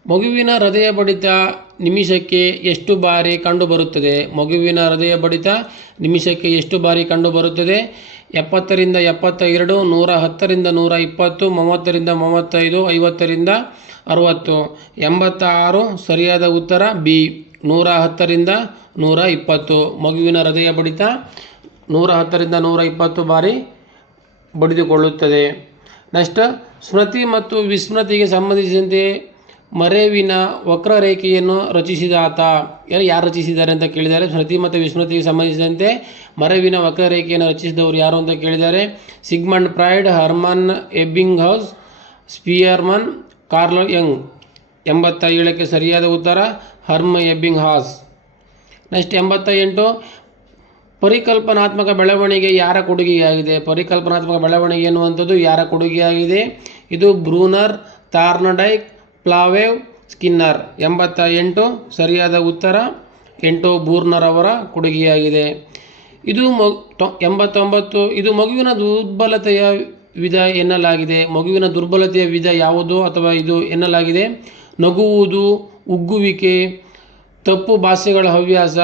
ಮಗುವಿನ ಹೃದಯ ಬಡಿತ ನಿಮಿಷಕ್ಕೆ ಎಷ್ಟು ಬಾರಿ ಕಂಡುಬರುತ್ತದೆ? ಮಗುವಿನ ಹೃದಯ ಬಡಿತ ನಿಮಿಷಕ್ಕೆ ಎಷ್ಟು ಬಾರಿ ಕಂಡುಬರುತ್ತದೆ? ಎಪ್ಪತ್ತರಿಂದ ಎಪ್ಪತ್ತ ಎರಡು ನೂರ ಹತ್ತರಿಂದ ನೂರ ಇಪ್ಪತ್ತು ಮೂವತ್ತರಿಂದ ಮೂವತ್ತೈದು, ಐವತ್ತರಿಂದ ಅರುವತ್ತು. ಎಂಬತ್ತಾರು ಸರಿಯಾದ ಉತ್ತರ ಬಿ. ನೂರ ಹತ್ತರಿಂದ ನೂರ ಇಪ್ಪತ್ತು ಮಗುವಿನ ಹೃದಯ ಬಡಿತ ನೂರ ಹತ್ತರಿಂದ ನೂರ ಇಪ್ಪತ್ತು ಬಾರಿ ಬಡಿದುಕೊಳ್ಳುತ್ತದೆ. ನೆಕ್ಸ್ಟ್, ಸ್ಮೃತಿ ಮತ್ತು ವಿಸ್ಮೃತಿಗೆ ಸಂಬಂಧಿಸಿದಂತೆ ಮರೆವಿನ ವಕ್ರರೇಖೆಯನ್ನು ರಚಿಸಿದಾತ. ಆತ ಯಾರು ರಚಿಸಿದ್ದಾರೆ ಅಂತ ಕೇಳಿದ್ದಾರೆ ಸ್ಮೃತಿ ಮತ್ತು ವಿಸ್ಮೃತಿಗೆ ಸಂಬಂಧಿಸಿದಂತೆ ಮರೆವಿನ ವಕ್ರರೇಖೆಯನ್ನು ರಚಿಸಿದವರು ಯಾರು ಅಂತ ಕೇಳಿದ್ದಾರೆ Sigmund Freud Hermann Ebbinghaus Spearman Carl Jung. ಎಂಬತ್ತ ಏಳಕ್ಕೆ ಸರಿಯಾದ ಉತ್ತರ, ಹರ್ಮ ಎಬ್ಬಿಂಗ್ ಹಾಸ್ ನೆಕ್ಸ್ಟ್ ಎಂಬತ್ತ ಎಂಟು ಪರಿಕಲ್ಪನಾತ್ಮಕ ಬೆಳವಣಿಗೆ ಯಾರ ಕೊಡುಗೆಯಾಗಿದೆ? ಪರಿಕಲ್ಪನಾತ್ಮಕ ಬೆಳವಣಿಗೆ ಎನ್ನುವಂಥದ್ದು ಯಾರ ಕೊಡುಗೆಯಾಗಿದೆ? ಇದು ಬ್ರೂನರ್ ತಾರ್ನಡೈಕ್ ಪ್ಲಾವೇವ್ ಸ್ಕಿನ್ನರ್ ಎಂಬತ್ತ ಎಂಟು ಸರಿಯಾದ ಉತ್ತರ, ಎಂಟು ಬೂರ್ನರವರ ಕೊಡುಗೆಯಾಗಿದೆ. ಇದು ಮ ಟೊ ಎಂಬತ್ತೊಂಬತ್ತು, ಇದು ಮಗುವಿನ ದುರ್ಬಲತೆಯ ವಿಧ ಎನ್ನಲಾಗಿದೆ. ಮಗುವಿನ ದುರ್ಬಲತೆಯ ವಿಧ ಯಾವುದು ಅಥವಾ ಇದು ಎನ್ನಲಾಗಿದೆ. ನಗುವುದು, ಉಗ್ಗುವಿಕೆ, ತಪ್ಪು ಭಾಷೆಗಳ ಹವ್ಯಾಸ,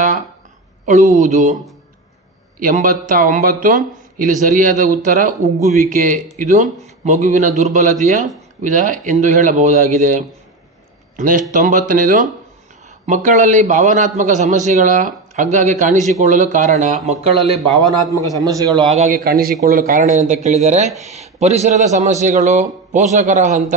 ಅಳುವುದು. ಎಂಬತ್ತ ಒಂಬತ್ತು, ಇಲ್ಲಿ ಸರಿಯಾದ ಉತ್ತರ, ಉಗ್ಗುವಿಕೆ. ಇದು ಮಗುವಿನ ದುರ್ಬಲತೆಯ ವಿಧ ಎಂದು ಹೇಳಬಹುದಾಗಿದೆ. ನೆಕ್ಸ್ಟ್ ತೊಂಬತ್ತನೇದು, ಮಕ್ಕಳಲ್ಲಿ ಭಾವನಾತ್ಮಕ ಸಮಸ್ಯೆಗಳ ಆಗಾಗ್ಗೆ ಕಾಣಿಸಿಕೊಳ್ಳಲು ಕಾರಣ. ಮಕ್ಕಳಲ್ಲಿ ಭಾವನಾತ್ಮಕ ಸಮಸ್ಯೆಗಳು ಆಗಾಗ್ಗೆ ಕಾಣಿಸಿಕೊಳ್ಳಲು ಕಾರಣ ಏನಂತ ಕೇಳಿದರೆ, ಪರಿಸರದ ಸಮಸ್ಯೆಗಳು, ಪೋಷಕರ ಹಂತ,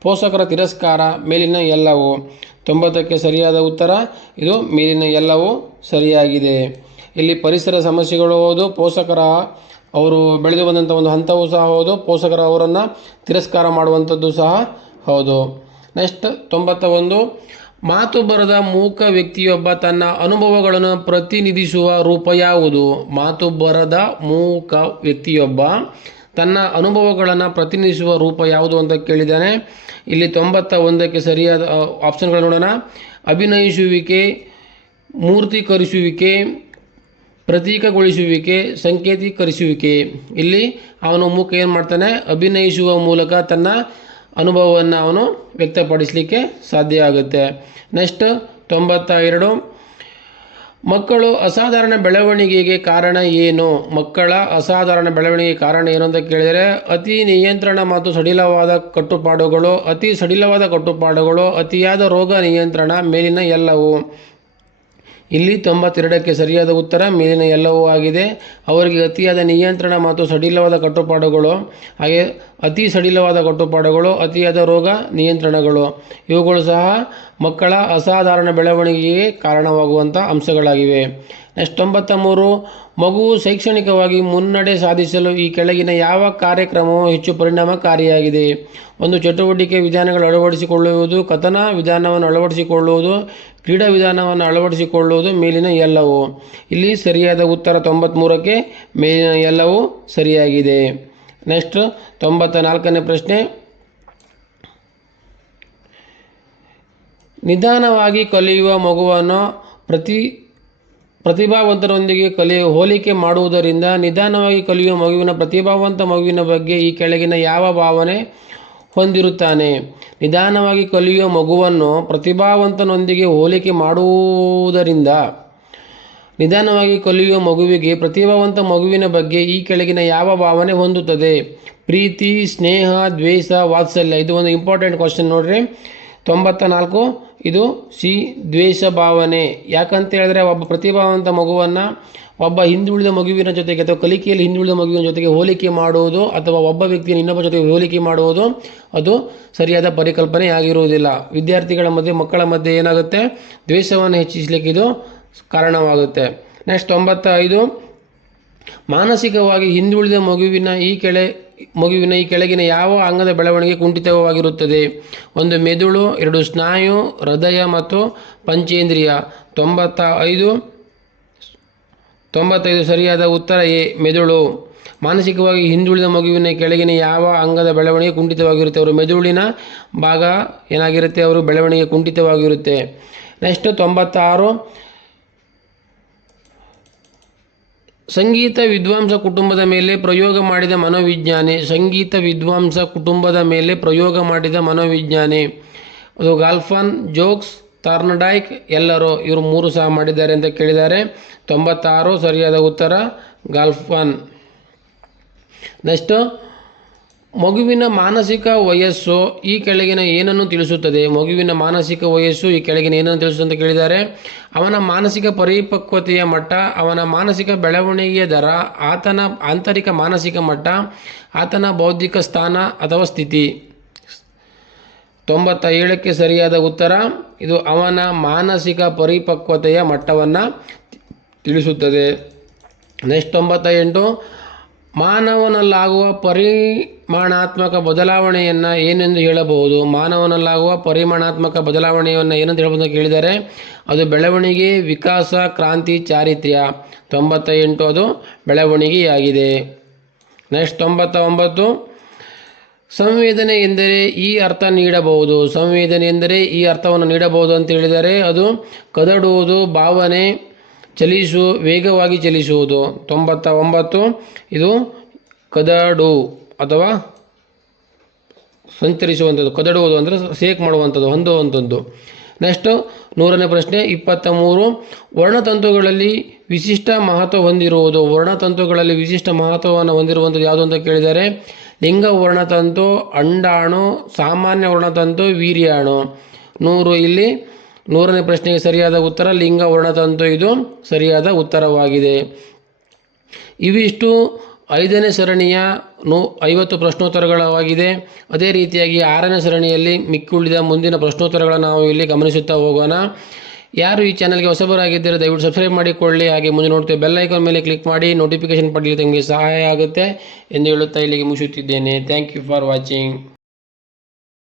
ಪೋಷಕರ ತಿರಸ್ಕಾರ, ಮೇಲಿನ ಎಲ್ಲವೂ. ತೊಂಬತ್ತಕ್ಕೆ ಸರಿಯಾದ ಉತ್ತರ, ಇದು ಮೇಲಿನ ಎಲ್ಲವೂ ಸರಿಯಾಗಿದೆ. ಇಲ್ಲಿ ಪರಿಸರ ಸಮಸ್ಯೆಗಳು ಹೌದು ಪೋಷಕರ ಅವರು ಬೆಳೆದು ಬಂದಂಥ ಒಂದು ಹಂತವೂ ಸಹ ಹೌದು. ಪೋಷಕರು ಅವರನ್ನು ತಿರಸ್ಕಾರ ಮಾಡುವಂಥದ್ದು ಸಹ ಹೌದು. ನೆಕ್ಸ್ಟ್ ತೊಂಬತ್ತ ಒಂದು, ಮಾತು ಬರದ ಮೂಕ ವ್ಯಕ್ತಿಯೊಬ್ಬ ತನ್ನ ಅನುಭವಗಳನ್ನು ಪ್ರತಿನಿಧಿಸುವ ರೂಪ ಯಾವುದು? ಮಾತು ಬರದ ಮೂಕ ವ್ಯಕ್ತಿಯೊಬ್ಬ ತನ್ನ ಅನುಭವಗಳನ್ನು ಪ್ರತಿನಿಧಿಸುವ ರೂಪ ಯಾವುದು ಅಂತ ಕೇಳಿದ್ದಾನೆ. ಇಲ್ಲಿ ತೊಂಬತ್ತ ಒಂದಕ್ಕೆ ಸರಿಯಾದ ಆಪ್ಷನ್ಗಳು ನೋಡೋಣ. ಅಭಿನಯಿಸುವಿಕೆ, ಮೂರ್ತೀಕರಿಸುವಿಕೆ ಪ್ರತೀಕಗೊಳಿಸುವಿಕೆ, ಸಂಕೇತೀಕರಿಸುವಿಕೆ. ಇಲ್ಲಿ ಅವನು ಮುಖ ಏನು ಮಾಡ್ತಾನೆ? ಅಭಿನಯಿಸುವ ಮೂಲಕ ತನ್ನ ಅನುಭವವನ್ನು ಅವನು ವ್ಯಕ್ತಪಡಿಸಲಿಕ್ಕೆ ಸಾಧ್ಯ ಆಗುತ್ತೆ. ನೆಕ್ಸ್ಟ್ ತೊಂಬತ್ತ ಎರಡು ಮಕ್ಕಳು ಅಸಾಧಾರಣ ಬೆಳವಣಿಗೆಗೆ ಕಾರಣ ಏನು? ಮಕ್ಕಳ ಅಸಾಧಾರಣ ಬೆಳವಣಿಗೆಗೆ ಕಾರಣ ಏನು ಅಂತ ಕೇಳಿದರೆ, ಅತಿ ನಿಯಂತ್ರಣ ಮತ್ತು ಸಡಿಲವಾದ ಕಟ್ಟುಪಾಡುಗಳು, ಅತಿ ಸಡಿಲವಾದ ಕಟ್ಟುಪಾಡುಗಳು, ಅತಿಯಾದ ರೋಗ ನಿಯಂತ್ರಣ ಮೇಲಿನ ಎಲ್ಲವೂ. ಇಲ್ಲಿ ತೊಂಬತ್ತೆರಡಕ್ಕೆ ಸರಿಯಾದ ಉತ್ತರ, ಮೇಲಿನ ಎಲ್ಲವೂ ಆಗಿದೆ. ಅವರಿಗೆ ಅತಿಯಾದ ನಿಯಂತ್ರಣ ಮತ್ತು ಸಡಿಲವಾದ ಕಟ್ಟುಪಾಡುಗಳು, ಹಾಗೆ ಅತಿ ಸಡಿಲವಾದ ಕಟ್ಟುಪಾಡುಗಳು, ಅತಿಯಾದ ರೋಗ ನಿಯಂತ್ರಣಗಳು. ಇವುಗಳು ಸಹ ಮಕ್ಕಳ ಅಸಾಧಾರಣ ಬೆಳವಣಿಗೆಗೆ ಕಾರಣವಾಗುವಂಥ ಅಂಶಗಳಾಗಿವೆ. ನೆಕ್ಸ್ಟ್ ತೊಂಬತ್ತ ಮೂರು ಮಗು ಶೈಕ್ಷಣಿಕವಾಗಿ ಮುನ್ನಡೆ ಸಾಧಿಸಲು ಈ ಕೆಳಗಿನ ಯಾವ ಕಾರ್ಯಕ್ರಮವು ಹೆಚ್ಚು ಪರಿಣಾಮಕಾರಿಯಾಗಿದೆ. ಒಂದು ಚಟುವಟಿಕೆ ವಿಧಾನಗಳು ಅಳವಡಿಸಿಕೊಳ್ಳುವುದು, ಕಥನ ವಿಧಾನವನ್ನು ಅಳವಡಿಸಿಕೊಳ್ಳುವುದು ಕ್ರೀಡಾ ವಿಧಾನವನ್ನು ಅಳವಡಿಸಿಕೊಳ್ಳುವುದು ಮೇಲಿನ ಎಲ್ಲವೂ. ಇಲ್ಲಿ ಸರಿಯಾದ ಉತ್ತರ ತೊಂಬತ್ತ್ಮೂರಕ್ಕೆ ಮೇಲಿನ ಎಲ್ಲವೂ ಸರಿಯಾಗಿದೆ. ನೆಕ್ಸ್ಟ್ ತೊಂಬತ್ತ ನಾಲ್ಕನೇ ಪ್ರಶ್ನೆ. ನಿಧಾನವಾಗಿ ಕಲಿಯುವ ಮಗುವನ್ನು ಪ್ರತಿ ಪ್ರತಿಭಾವಂತರೊಂದಿಗೆ ಕಲಿಯ ಹೋಲಿಕೆ ಮಾಡುವುದರಿಂದ ನಿಧಾನವಾಗಿ ಕಲಿಯುವ ಮಗುವಿನ ಪ್ರತಿಭಾವಂತ ಮಗುವಿನ ಬಗ್ಗೆ ಈ ಕೆಳಗಿನ ಯಾವ ಭಾವನೆ ಹೊಂದಿರುತ್ತಾನೆ. ನಿಧಾನವಾಗಿ ಕಲಿಯುವ ಮಗುವನ್ನು ಪ್ರತಿಭಾವಂತನೊಂದಿಗೆ ಹೋಲಿಕೆ ಮಾಡುವುದರಿಂದ ನಿಧಾನವಾಗಿ ಕಲಿಯುವ ಮಗುವಿಗೆ ಪ್ರತಿಭಾವಂತ ಮಗುವಿನ ಬಗ್ಗೆ ಈ ಕೆಳಗಿನ ಯಾವ ಭಾವನೆ ಹೊಂದುತ್ತದೆ? ಪ್ರೀತಿ, ಸ್ನೇಹ, ದ್ವೇಷ, ವಾತ್ಸಲ್ಯ. ಇದು ಒಂದು ಇಂಪಾರ್ಟೆಂಟ್ ಕ್ವಶನ್ ನೋಡ್ರಿ. ತೊಂಬತ್ತ ನಾಲ್ಕು ಇದು ಸಿ ದ್ವೇಷ ಭಾವನೆ. ಯಾಕಂತ ಹೇಳಿದ್ರೆ ಒಬ್ಬ ಪ್ರತಿಭಾವಂತ ಮಗುವನ್ನು ಒಬ್ಬ ಹಿಂದುಳಿದ ಮಗುವಿನ ಜೊತೆಗೆ ಅಥವಾ ಕಲಿಕೆಯಲ್ಲಿ ಹಿಂದುಳಿದ ಮಗುವಿನ ಜೊತೆಗೆ ಹೋಲಿಕೆ ಮಾಡುವುದು ಅಥವಾ ಒಬ್ಬ ವ್ಯಕ್ತಿಯನ್ನು ಇನ್ನೊಬ್ಬ ಜೊತೆಗೆ ಹೋಲಿಕೆ ಮಾಡುವುದು, ಅದು ಸರಿಯಾದ ಪರಿಕಲ್ಪನೆ ಆಗಿರುವುದಿಲ್ಲ. ವಿದ್ಯಾರ್ಥಿಗಳ ಮಧ್ಯೆ, ಮಕ್ಕಳ ಮಧ್ಯೆ ಏನಾಗುತ್ತೆ? ದ್ವೇಷವನ್ನು ಹೆಚ್ಚಿಸಲಿಕ್ಕೆ ಇದು ಕಾರಣವಾಗುತ್ತೆ. ನೆಕ್ಸ್ಟ್ ತೊಂಬತ್ತ ಐದು ಮಾನಸಿಕವಾಗಿ ಹಿಂದುಳಿದ ಮಗುವಿನ ಈ ಕೆಳೆ, ಮಗುವಿನ ಈ ಕೆಳಗಿನ ಯಾವ ಅಂಗದ ಬೆಳವಣಿಗೆ ಕುಂಠಿತವಾಗಿರುತ್ತದೆ? ಒಂದು ಮೆದುಳು, ಎರಡು ಸ್ನಾಯು, ಹೃದಯ ಮತ್ತು ಪಂಚೇಂದ್ರಿಯ. ತೊಂಬತ್ತ ಐದು ತೊಂಬತ್ತೈದು ಸರಿಯಾದ ಉತ್ತರ ಎ, ಮೆದುಳು. ಮಾನಸಿಕವಾಗಿ ಹಿಂದುಳಿದ ಮಗುವಿನ ಕೆಳಗಿನ ಯಾವ ಅಂಗದ ಬೆಳವಣಿಗೆ ಕುಂಠಿತವಾಗಿರುತ್ತೆ? ಅವರು ಮೆದುಳಿನ ಭಾಗ ಏನಾಗಿರುತ್ತೆ? ಅವರು ಬೆಳವಣಿಗೆ ಕುಂಠಿತವಾಗಿರುತ್ತೆ. ನೆಕ್ಸ್ಟ್ ತೊಂಬತ್ತಾರು. ಸಂಗೀತ ವಿದ್ವಾಂಸ ಕುಟುಂಬದ ಮೇಲೆ ಪ್ರಯೋಗ ಮಾಡಿದ ಮನೋವಿಜ್ಞಾನಿ. ಸಂಗೀತ ವಿದ್ವಾಂಸ ಕುಟುಂಬದ ಮೇಲೆ ಪ್ರಯೋಗ ಮಾಡಿದ ಮನೋವಿಜ್ಞಾನಿ. ಅದು ಗಾಲ್ಫನ್ ಜೋಕ್ಸ್. ತಾರ್ನಡೈಕ್ ಎಲ್ಲರೂ ಇವರು ಮೂರು ಸಹ ಮಾಡಿದ್ದಾರೆ ಅಂತ ಕೇಳಿದ್ದಾರೆ. ತೊಂಬತ್ತಾರು ಸರಿಯಾದ ಉತ್ತರ ಗಾಲ್ಫನ್ ನೆಕ್ಸ್ಟು, ಮಗುವಿನ ಮಾನಸಿಕ ವಯಸ್ಸು ಈ ಕೆಳಗಿನ ಏನನ್ನು ತಿಳಿಸುತ್ತದೆ? ಮಗುವಿನ ಮಾನಸಿಕ ವಯಸ್ಸು ಈ ಕೆಳಗಿನ ಏನನ್ನು ತಿಳಿಸುತ್ತದೆ ಅಂತ ಕೇಳಿದ್ದಾರೆ. ಅವನ ಮಾನಸಿಕ ಪರಿಪಕ್ವತೆಯ ಮಟ್ಟ, ಅವನ ಮಾನಸಿಕ ಬೆಳವಣಿಗೆಯ ದರ, ಆತನ ಆಂತರಿಕ ಮಾನಸಿಕ ಮಟ್ಟ, ಆತನ ಬೌದ್ಧಿಕ ಸ್ಥಾನ ಅಥವಾ ಸ್ಥಿತಿ. ತೊಂಬತ್ತ ಏಳಕ್ಕೆ ಸರಿಯಾದ ಉತ್ತರ. ಇದು ಅವನ ಮಾನಸಿಕ ಪರಿಪಕ್ವತೆಯ ಮಟ್ಟವನ್ನು ತಿಳಿಸುತ್ತದೆ. ನೆಕ್ಸ್ಟ್ ತೊಂಬತ್ತ ಎಂಟು ಮಾನವನಲ್ಲಾಗುವ ಪರಿಮಾಣಾತ್ಮಕ ಬದಲಾವಣೆಯನ್ನು ಏನೆಂದು ಹೇಳಬಹುದು? ಮಾನವನಲ್ಲಾಗುವ ಪರಿಮಾಣಾತ್ಮಕ ಬದಲಾವಣೆಯನ್ನು ಏನಂತ ಹೇಳ್ಬೋದು ಕೇಳಿದರೆ, ಅದು ಬೆಳವಣಿಗೆ, ವಿಕಾಸ, ಕ್ರಾಂತಿ, ಚಾರಿತ್ರ್ಯ. ತೊಂಬತ್ತ ಎಂಟು ಅದು ಬೆಳವಣಿಗೆಯಾಗಿದೆ. ನೆಕ್ಸ್ಟ್ ತೊಂಬತ್ತ ಒಂಬತ್ತು ಸಂವೇದನೆ ಎಂದರೆ ಈ ಅರ್ಥ ನೀಡಬಹುದು. ಸಂವೇದನೆ ಎಂದರೆ ಈ ಅರ್ಥವನ್ನು ನೀಡಬಹುದು ಅಂತ ಹೇಳಿದರೆ ಅದು ಕದಡುವುದು, ಭಾವನೆ ಚಲಿಸು, ವೇಗವಾಗಿ ಚಲಿಸುವುದು. ತೊಂಬತ್ತ ಒಂಬತ್ತು ಇದು ಕದಡು ಅಥವಾ ಸಂಚರಿಸುವಂಥದ್ದು. ಕದಡುವುದು ಅಂದರೆ ಸೇಕ್ ಮಾಡುವಂಥದ್ದು, ಹೊಂದುವಂಥದ್ದು. ನೆಕ್ಸ್ಟು ನೂರನೇ ಪ್ರಶ್ನೆ ಇಪ್ಪತ್ತ ಮೂರು ವರ್ಣತಂತುಗಳಲ್ಲಿ ವಿಶಿಷ್ಟ ಮಹತ್ವ ಹೊಂದಿರುವುದು. ವರ್ಣತಂತುಗಳಲ್ಲಿ ವಿಶಿಷ್ಟ ಮಹತ್ವವನ್ನು ಹೊಂದಿರುವಂಥದ್ದು ಯಾವುದು ಅಂತ ಕೇಳಿದರೆ, ಲಿಂಗ ವರ್ಣತಂತು, ಅಂಡಾಣು, ಸಾಮಾನ್ಯ ವರ್ಣತಂತು, ವೀರ್ಯಾಣು. ನೂರು ಇಲ್ಲಿ. ನೂರನೇ ಪ್ರಶ್ನೆಗೆ ಸರಿಯಾದ ಉತ್ತರ, ಲಿಂಗ ವರ್ಣತಂತು ಇದು ಸರಿಯಾದ ಉತ್ತರವಾಗಿದೆ. ಇವಿಷ್ಟು ಐದನೇ ಸರಣಿಯ ನೂ ಐವತ್ತು ಪ್ರಶ್ನೋತ್ತರಗಳಾಗಿದೆ. ಅದೇ ರೀತಿಯಾಗಿ ಆರನೇ ಸರಣಿಯಲ್ಲಿ ಮಿಕ್ಕುಳಿದ ಮುಂದಿನ ಪ್ರಶ್ನೋತ್ತರಗಳನ್ನು ನಾವು ಇಲ್ಲಿ ಗಮನಿಸುತ್ತಾ ಹೋಗೋಣ. ಯಾರು ಈ ಚಾನಲ್ಗೆ ಹೊಸಬರಾಗಿದ್ದರೆ ದಯವಿಟ್ಟು ಸಬ್ಸ್ಕ್ರೈಬ್ ಮಾಡಿಕೊಳ್ಳಿ. ಹಾಗೆ ಮುಂದೆ ನೋಡ್ತೇವೆ ಬೆಲ್ ಐಕಾನ್ ಮೇಲೆ ಕ್ಲಿಕ್ ಮಾಡಿ ನೋಟಿಫಿಕೇಶನ್ ಪಡೆಯಲಿಕ್ಕೆ ನಿಮಗೆ ಸಹಾಯ ಆಗುತ್ತೆ ಎಂದು ಹೇಳುತ್ತಾ ಇಲ್ಲಿಗೆ ಮುಗಿಸುತ್ತಿದ್ದೇನೆ. Thank you for watching.